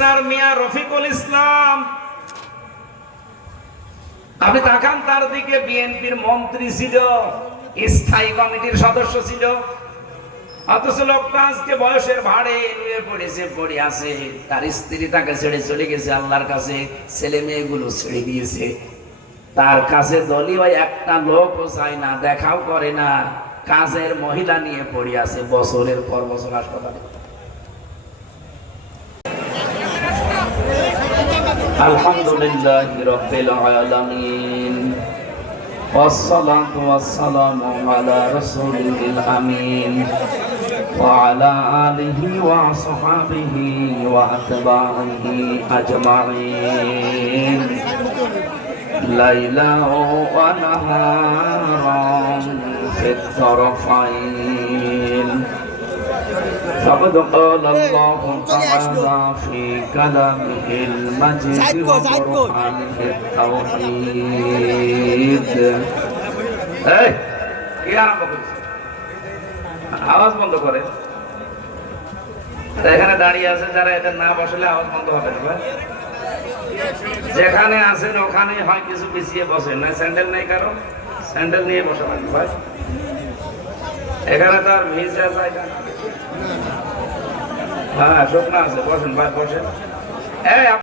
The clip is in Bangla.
ব্যারিস্টার মিয়া রফিকুল ইসলাম। আপনি তাকান তার দিকে, বিএনপির মন্ত্রী ছিল, স্থায়ী কমিটির সদস্য ছিল। অথচ লোকটা আজকে বয়সের ভাড়ে নিয়ে পড়েছে, পড়ে আছে। তার স্ত্রী তাকে ছেড়ে চলে গেছে, আল্লাহর কাছে ছেলে মেয়েগুলো ছেড়ে দিয়েছে। তার কাছে দলীয় একটা লোকও চায় না, দেখাও করে না। কাজের মহিলা নিয়ে পড়ে আছে, বছরের পর বছর হাসপাতালে। الحمد لله رب العالمين. والصلاة والسلام على رسوله الأمين. وعلى آله وصحابه وأتباعه أجمعين. ليلا ونهارا في الطرفين. فقد قال الله تعالى في كلامه المجيد وقرآنه التوحيد এই কি আরম্ভ করছে আওয়াজ বন্ধ করে তা এখানে দাঁড়িয়ে আছে যারা এদের না বসলে আওয়াজ বন্ধ হবে না ভাই? যেখানে আছেন ওখানে হয় কিছু পিছিয়ে বসেন না স্যান্ডেল নেই কারো স্যান্ডেল নিয়ে বসে পারেন ভাই এখানে তো আর ভিজা জায়গা না। হ্যাঁ শুকনা আছে বসেন ভাই বসেন এই